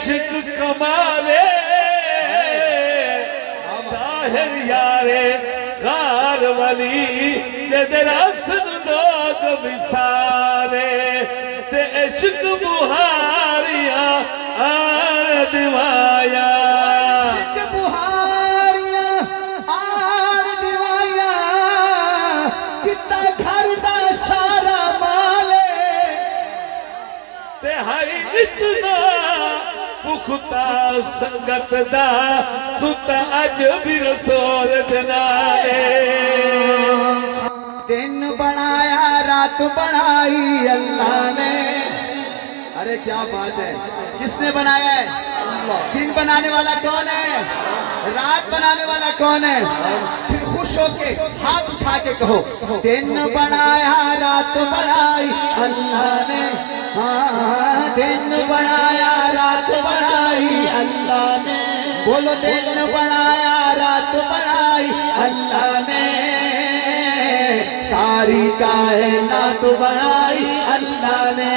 عشق کمالے طاہر یارے غار ولی تے رسل لوگ مثالے تے عشق بہاریاں آر دیوایا عشق بہاریاں آر دیوایا کتا گھر دا سارا مالے تے ہائی اتنا پختہ سنگت دا ستا اج بھی رسول دنالے دن بنایا رات بنائی اللہ نے ارے کیا بات ہے کس نے بنایا ہے دن بنانے والا کون ہے رات بنانے والا کون ہے پھر خوش ہو کے ہاتھ اٹھا کے کہو دن بنایا رات بنائی اللہ نے ہاں دن بنایا رات بنائی اللہ نے بولو دن بنایا رات بنائی اللہ نے ساری کائنات بنائی اللہ نے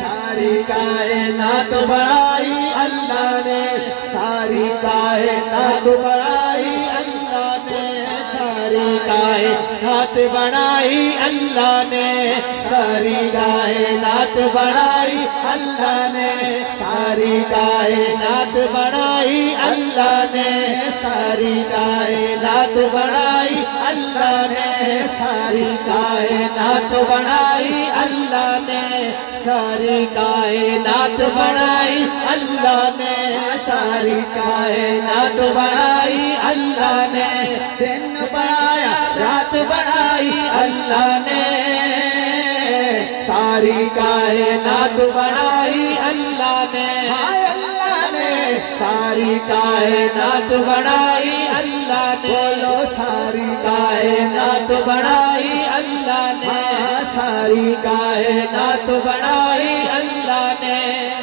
ساری کائنات بنائی اللہ نے ساری کائنات بنائی اللہ نے ساری کائنات بنائی اللہ نے ساری کائنات بنائی اللہ نے ساری کائنات بنائی اللہ نے ساری کائنات بنائی اللہ نے ساری کائنات بنائی اللہ نے ساری کائنات بنائی اللہ نے ساری کائنات بنائی اللہ نے دن بنایا رات بنائی اللہ نے ساری کائنات بنائی اللہ نے اللہ نے ساری کائنات بنائی اللہ نے بولو ساری کائنات بنائی اللہ نے ساری کائنات بنائی اللہ نے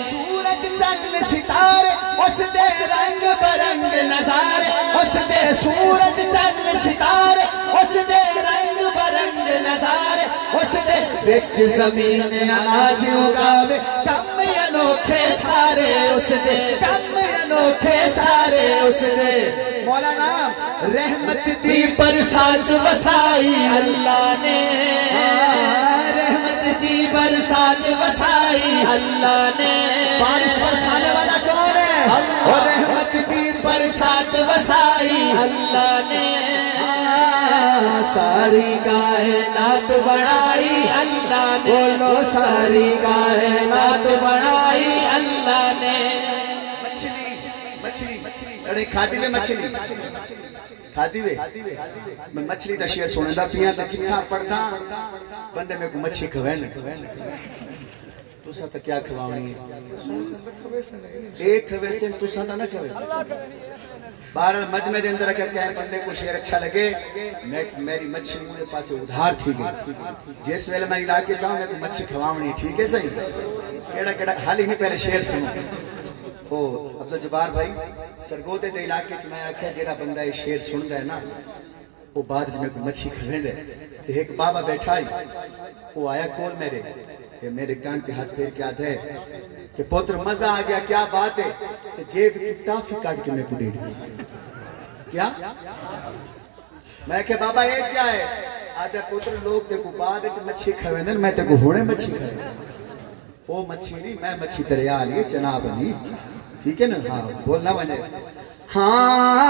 سورج چند ستارے اس دے رنگ برنگ نظارے اس دے سورج چند ستارے اس دے رنگ برنگ نظارے اس دے بچ زمین اناج اگاوے کم انوکھے سارے اس دے کم انوکھے سارے اس دے مولانا رحمت دی برسات وسائی اللہ نے رحمت دی برسات وسائی اللہ نے بارش برسانے والا کون ہے اور رحمت دی برسات وسائی اللہ نے ساری کائنات بنائی اللہ نے بولو ساری کائنات بنائی اللہ نے مچھلی کھاتی وے مچھلی کھاتی وے میں مچھلی دا شعر سنے دا پیاں دا جتنا پڑھدا بندے میں کو مچھلی کھوے نہیں تو سا تا کیا کھواؤنی ہے ایک کھوے سے تو سا تا نہ کھوے بہرحال مجمع دے اندر کہتے ہیں بندے کو شعر اچھا لگے میری مچھلی مجھے پاس ادھار تھی گئی جس ویلے میں علاقے جاؤں میں تو مچھلی کھواؤنی ٹھیک ہے صحیح کیڑا حال ہی نہیں پہلے شعر سنو عبدالجبار بھائی سرگوتے دے علاقے چ میں آکھیا جیڑا بندہ یہ شعر سندا ہے نا وہ بعد میں کو مچھی کھویندے تے ایک بابا بیٹھا ہی وہ آیا کول میرے کہ میرے کان کے ہاتھ پھیر کے آدھے کہ پوتر مزہ آ گیا کیا بات ہے کہ جیب ٹافی کاٹ کے میں کو ڈیڑھ کیا میں کہ بابا یہ کیا ہے آدھے پوتر لوگ تے کو بعد مچھی کھویندے میں تے کو ہونے مچھی کھویندے وہ مچھی نہیں میں مچھی دریا علی جناب علی ٹھیک ہے نا ہاں بولنا وجہ ہاں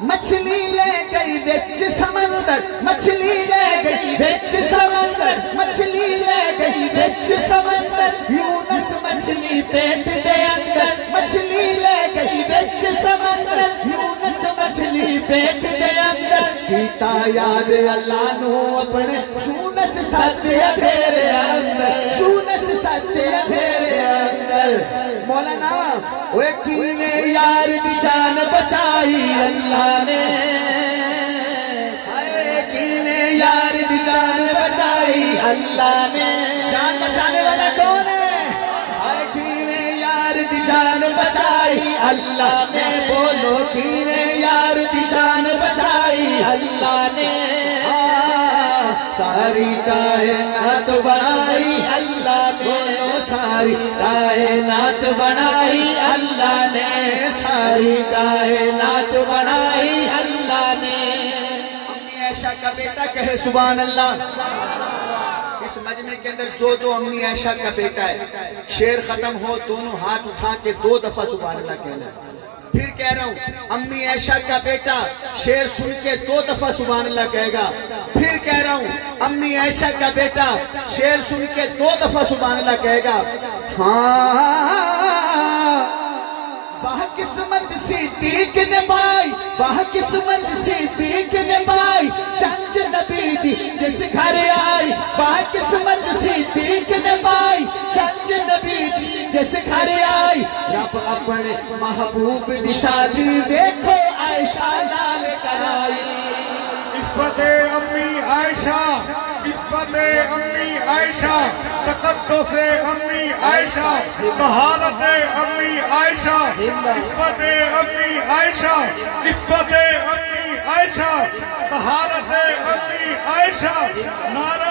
مچھلی لے گئی بچ سمندر مچھلی لے گئی بچ سمندر مچھلی لے گئی بچ سمندر یونس مچھلی پیٹ دے اندر مچھلی لے گئی بچ سمندر یونس مچھلی پیٹ دے اندر کیتا یاد اللہ نو اپنے یونس ساتھ پھیرے اندر یونس ساتھ پھیرے اندر مولانا وہ کینے یار دی جان بچائی اللہ نے کینے یار دی جان بچائی اللہ نے جان بچانے والا کون ہے کینے یار دی جان بچائی اللہ نے بولو کینے یار دی جان بچائی اللہ نے ساری کائنات بنائی اللہ نے بولو ساری بنائی اللہ نے ساری کائنات بنائی اللہ نے امی عائشہ کا بیٹا کہے سبحان اللہ اس مجمع کے اندر جو امی عائشہ کا بیٹا ہے شعر ختم ہو دونوں ہاتھ اٹھا کے 2 دفعہ سبحان اللہ کہنا ہے پھر کہہ رہا ہوں امی عائشہ کا بیٹا شعر سن کے 2 دفعہ سبحان اللہ کہے گا پھر کہہ رہا ہوں امی عائشہ کا بیٹا شعر سن کے 2 دفعہ سبحان اللہ کہے گا وہ قسمت صدیق نے پائی وہ قسمت صدیق نے پائی چنچ نبی دی جس گھر آئی وہ قسمت صدیق نے پائی چنچ نبی دی جس گھر آئی رب اپنے محبوب دی شادی دیکھو عائشہ نال کرائی عصمت امی عائشہ عصمت امی عائشہ تقدس امی عائشہ طہارت امی عائشہ عصمت امی عائشہ عصمت امی عائشہ طہارت امی عائشہ نعرہ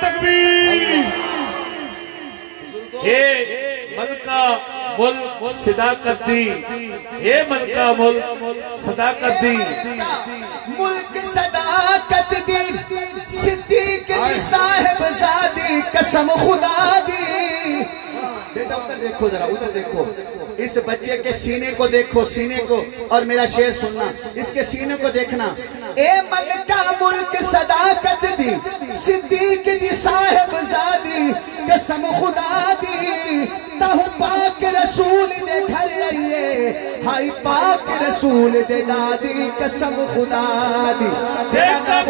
تکبیر اے ملکہ ملک صداقت دی اے ملکہ ملک صداقت دی ملک صداقت دی صدیق دی صاحب زادی قسم خدا دی بیٹا ادھر دیکھو ذرا ادھر دیکھو اس بچے کے سینے کو دیکھو سینے کو اور میرا شعر سننا اس کے سینے کو دیکھنا اے ملکہ ملک صداقت دی صدیق دی صاحب زادی قسم خدا دی تاہو پاک رسول دے گھر آئیے ہائی پاک رسول دے دادی قسم خدا دی جتنا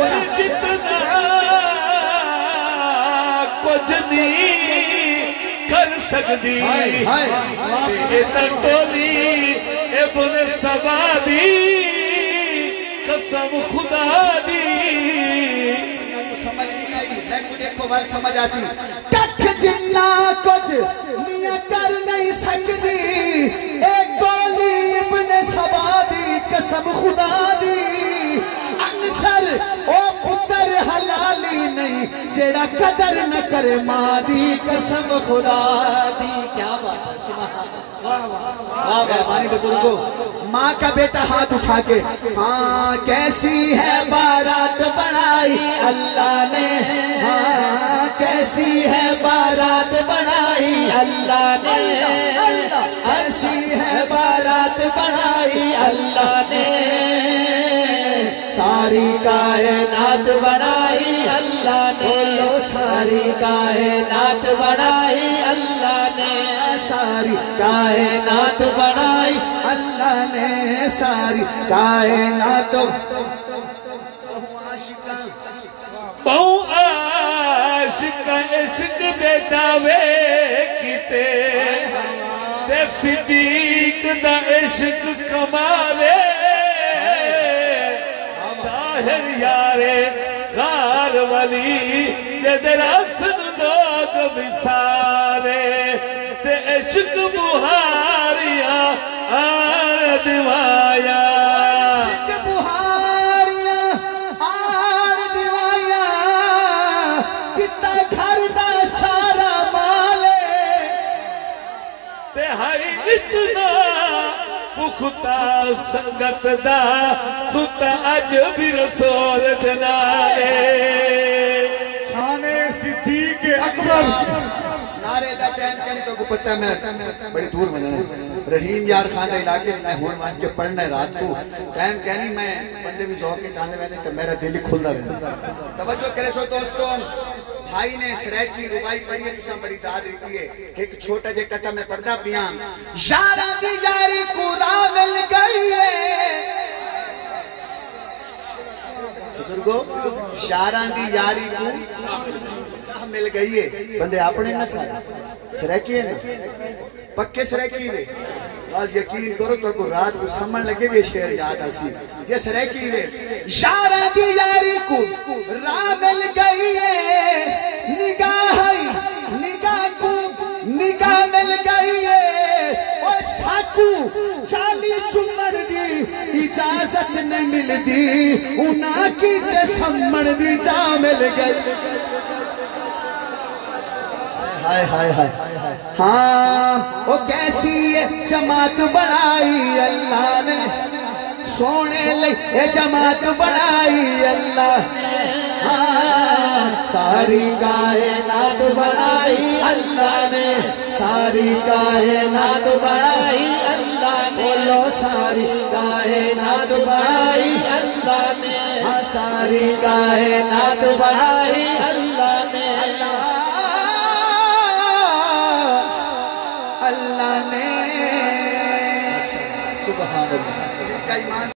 کچھ نہیں کر سکتی ٹولی ابن سبا دی قسم خدا دی سمجھ نہیں آئی دیکھو بات سمجھ آسی ککھ جتنا کچھ میاں کر نہیں سکتی ایک گولی ابن سبا دی قسم خدا دی انصر او پتر حلالی نہیں جیڑا قدر نہ کرے ماں دی قسم خدا دی کیا بات ہے مہربانی بزرگوں ماں کا بیٹا ہاتھ اٹھا کے ہاں کیسی ہے بارات بنائی اللہ نے ہاں کیسی ہے بارات بنائی اللہ نے ایسی ہے بارات بنائی اللہ نے ساری کائنات بنائی اللہ نے ساری کائنات بنائی اللہ نے ساری کائنات بنائی اللہ نے ساری کائنات بہو عاشق عشق دے دعوے کیتے تے صدیق دا عشق کمالے طاہر یارے غار ولی دے دراسن لوگ بسارے تے عشق بہاریاں آر دیوایا عشق بہاریاں آر دیوایا کتا گھر دا سارا مالے تے ہائی اتنا پختہ سنگت دا ست اج بھی رسول دنالے شان صدیق اکبر نعرے دا ٹائم کہنے تو پتہ ہے میں بڑی دور میں جانا رحیم یار خان دا علاقے میں ہون مان کے پڑھنا ہے رات کو ٹائم کہنی میں بندے بھی ذوق کے چاہنے ویدے تو میرا دل ہی کھلدا رہتا توجہ کرے سو دوستوں بھائی نے سریکی روائی پڑھی ہے جسا بڑی داد رکھی ہے ایک چھوٹا جے کٹا میں پردہ پیاں یارہ دی یاری کو راہ مل گئی ہے بزرگو یارہ دی یاری کو راہ مل گئی ہے بندے اپنے نہ سریکی ہے نا پکے سریکی ہے آج یقین کرو تو کو رات کو سمجھ لگے بھی شعر یاد آسی یہ سریکی ہے یارہ دی یاری کو راہ مل گئی ہے نگاہ کو نگاہ مل گئی ہے اور ساکو چالی چمڑ دی اجازت نہیں مل دی انہاں کی تے سمڑ دی جا مل گئی ہائے ہائے ہائے ہاں وہ کیسی جماعت بنائی اللہ نے سونے لئی جماعت بنائی اللہ ہاں ساری کائنات بنائی اللہ نے ساری کائنات بنائی اللہ نے بولو ساری کائنات بنائی اللہ نے ہاں ساری کائنات بنائی